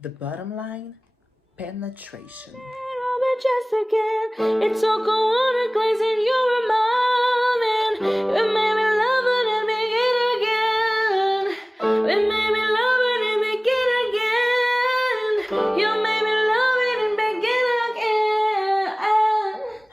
The bottom line, penetration. Just again, it's so cold and glazing. You remind me, it made me love it and begin again. It made me love it and begin again. You made me love it and begin again.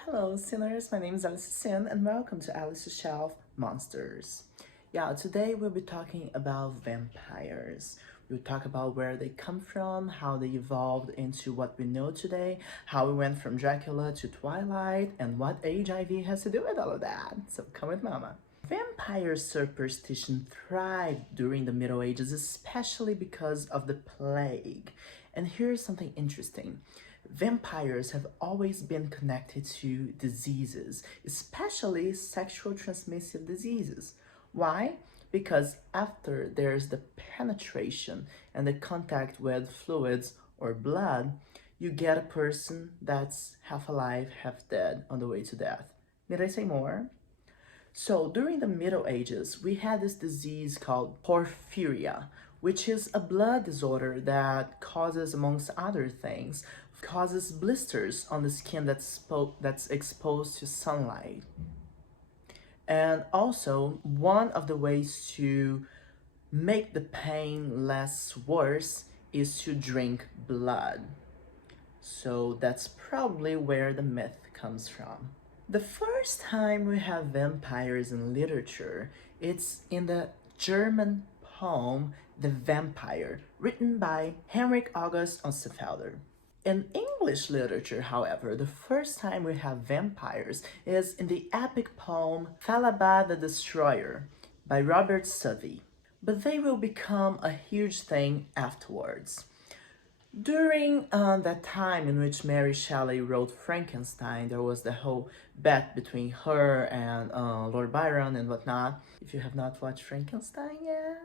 Hello, sinners. My name is Alice Sin, and welcome to Alice's Shelf Monsters. Yeah, today we'll be talking about vampires. We'll talk about where they come from, how they evolved into what we know today, how we went from Dracula to Twilight, and what HIV has to do with all of that. So come with mama. Vampire superstition thrived during the Middle Ages, especially because of the plague. And here's something interesting. Vampires have always been connected to diseases, especially sexual transmissive diseases. Why? Because after there's the penetration and the contact with fluids or blood, you get a person that's half alive, half dead on the way to death. Did I say more? So during the Middle Ages, we had this disease called porphyria, which is a blood disorder that causes, amongst other things, causes blisters on the skin that's exposed to sunlight. And also, one of the ways to make the pain less worse is to drink blood. So that's probably where the myth comes from. The first time we have vampires in literature, it's in the German poem The Vampire, written by Heinrich August Osterfelder. In English literature, however, the first time we have vampires is in the epic poem Thalaba the Destroyer by Robert Southey. But they will become a huge thing afterwards. During that time in which Mary Shelley wrote Frankenstein, there was the whole bet between her and Lord Byron and whatnot. If you have not watched Frankenstein yet.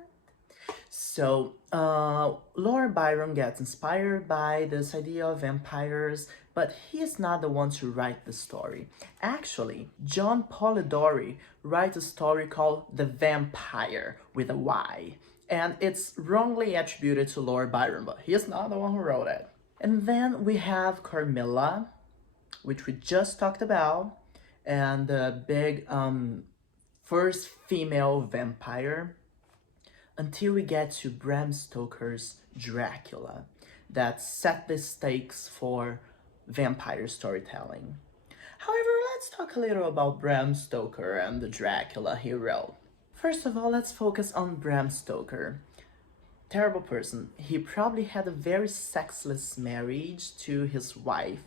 So, Lord Byron gets inspired by this idea of vampires, but he is not the one to write the story. Actually, John Polidori writes a story called The Vampire with a Y, and it's wrongly attributed to Lord Byron, but he is not the one who wrote it. And then we have Carmilla, which we just talked about, and the big first female vampire, until we get to Bram Stoker's Dracula, that set the stakes for vampire storytelling. However, let's talk a little about Bram Stoker and the Dracula he wrote. First of all, let's focus on Bram Stoker. Terrible person. He probably had a very sexless marriage to his wife,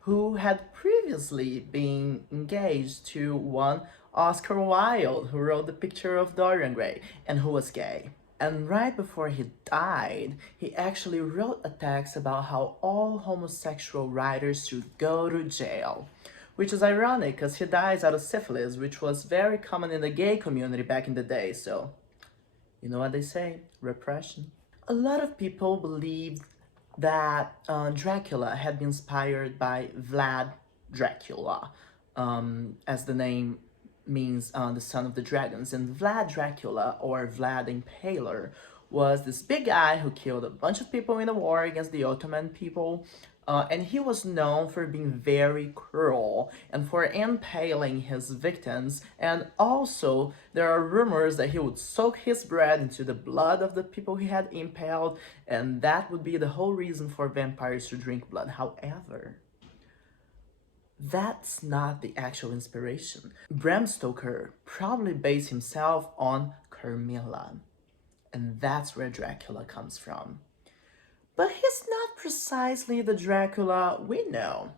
who had previously been engaged to one Oscar Wilde, who wrote The Picture of Dorian Gray, and who was gay. And right before he died, he actually wrote a text about how all homosexual writers should go to jail. Which is ironic, because he dies out of syphilis, which was very common in the gay community back in the day, so you know what they say, repression. A lot of people believed that Dracula had been inspired by Vlad Dracula, as the name means the son of the dragons. And Vlad Dracula, or Vlad Impaler, was this big guy who killed a bunch of people in the war against the Ottoman people. And he was known for being very cruel and for impaling his victims. And also, there are rumors that he would soak his bread into the blood of the people he had impaled, and that would be the whole reason for vampires to drink blood. However, that's not the actual inspiration. Bram Stoker probably based himself on Carmilla, and that's where Dracula comes from. But he's not precisely the Dracula we know.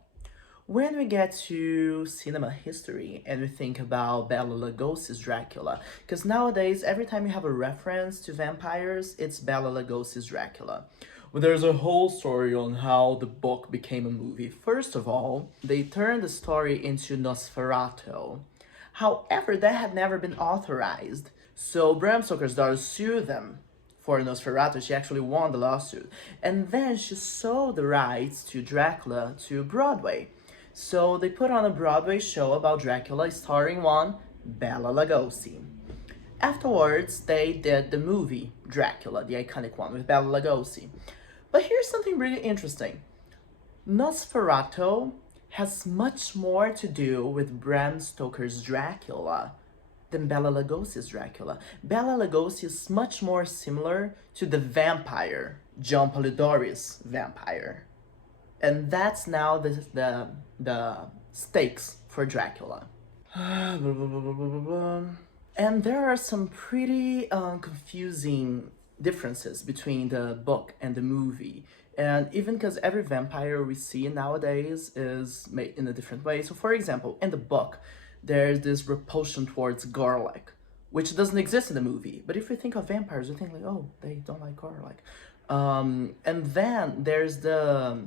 When we get to cinema history and we think about Bela Lugosi's Dracula, because nowadays every time you have a reference to vampires, it's Bela Lugosi's Dracula. Well, there's a whole story on how the book became a movie. First of all, they turned the story into Nosferatu. However, that had never been authorized. So Bram Stoker's daughter sued them for Nosferatu. She actually won the lawsuit. And then she sold the rights to Dracula to Broadway. So they put on a Broadway show about Dracula starring one Bela Lugosi. Afterwards, they did the movie Dracula, the iconic one with Bela Lugosi. But here's something really interesting. Nosferatu has much more to do with Bram Stoker's Dracula than Bela Lugosi's Dracula. Bela Lugosi is much more similar to the vampire, John Polidori's vampire. And that's now the stakes for Dracula. And there are some pretty confusing differences between the book and the movie. And even because every vampire we see nowadays is made in a different way. So, for example, in the book, there's this repulsion towards garlic, which doesn't exist in the movie. But if we think of vampires, we think like, oh, they don't like garlic. And then there's the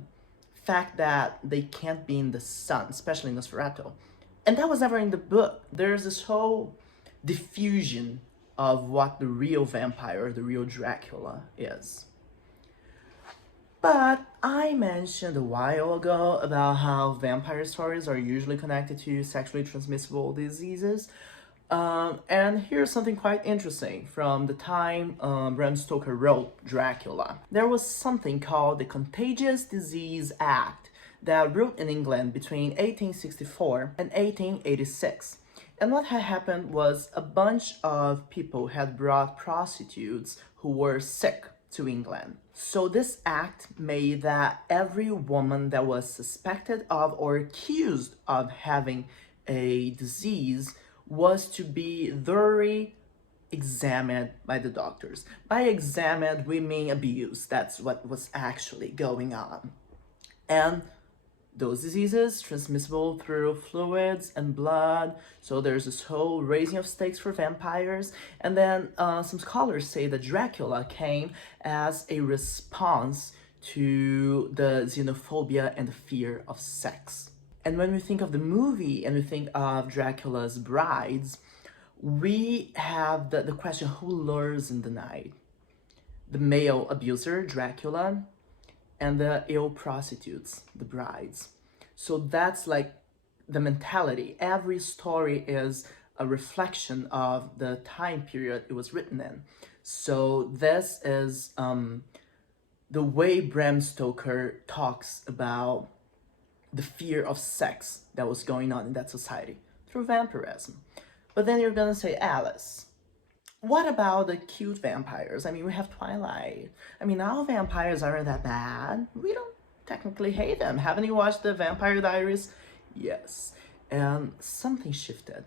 fact that they can't be in the sun, especially in Nosferatu. And that was never in the book. There's this whole diffusion of what the real vampire, the real Dracula is. But I mentioned a while ago about how vampire stories are usually connected to sexually transmissible diseases. And here's something quite interesting from the time Bram Stoker wrote Dracula. There was something called the Contagious Disease Act that ruled in England between 1864 and 1886. And what had happened was a bunch of people had brought prostitutes who were sick to England. So this act made that every woman that was suspected of or accused of having a disease was to be thoroughly examined by the doctors. By examined, we mean abuse. That's what was actually going on. And those diseases transmissible through fluids and blood. So there's this whole raising of stakes for vampires. And then some scholars say that Dracula came as a response to the xenophobia and the fear of sex. And when we think of the movie and we think of Dracula's brides, we have the question, who lures in the night? The male abuser, Dracula, and the ill prostitutes, the brides. So that's like the mentality. Every story is a reflection of the time period it was written in. So this is the way Bram Stoker talks about the fear of sex that was going on in that society through vampirism. But then you're gonna say, Alice, what about the cute vampires? I mean, we have Twilight. I mean, our vampires aren't that bad. We don't technically hate them. Haven't you watched the Vampire Diaries? Yes. And something shifted.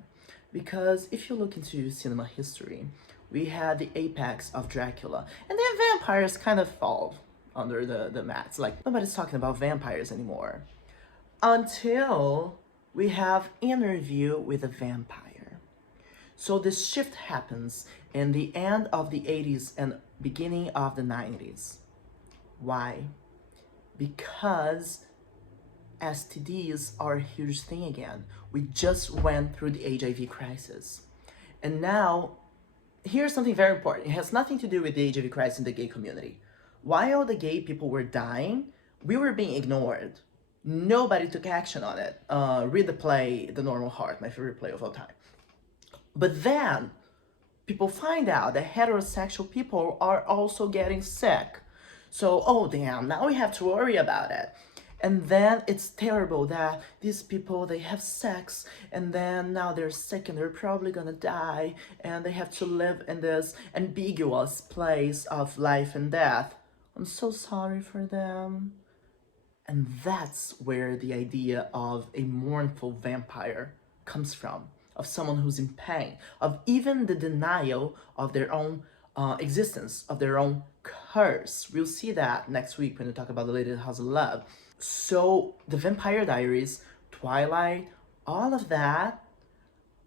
Because if you look into cinema history, we had the apex of Dracula. And then vampires kind of fall under the mats. Like, nobody's talking about vampires anymore. Until we have Interview with a Vampire. So this shift happens in the end of the 80s and beginning of the 90s. Why? Because STDs are a huge thing again. We just went through the HIV crisis. And now, here's something very important. It has nothing to do with the HIV crisis in the gay community. While the gay people were dying, we were being ignored. Nobody took action on it. Read the play, The Normal Heart, my favorite play of all time. But then, people find out that heterosexual people are also getting sick. So, oh damn, now we have to worry about it. And then it's terrible that these people, they have sex, and then now they're sick and they're probably gonna die, and they have to live in this ambiguous place of life and death. I'm so sorry for them. And that's where the idea of a mournful vampire comes from. Of someone who's in pain, of even the denial of their own existence, of their own curse. We'll see that next week when we talk about the Lady House of Love. So the Vampire Diaries, Twilight, all of that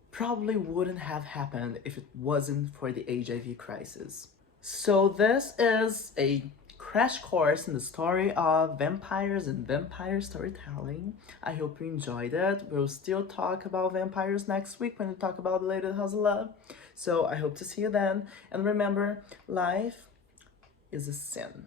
probably wouldn't have happened if it wasn't for the HIV crisis. So this is a crash course in the story of vampires and vampire storytelling. I hope you enjoyed it. We'll still talk about vampires next week when we talk about the Lady House of Love. So I hope to see you then. And remember, life is a sin.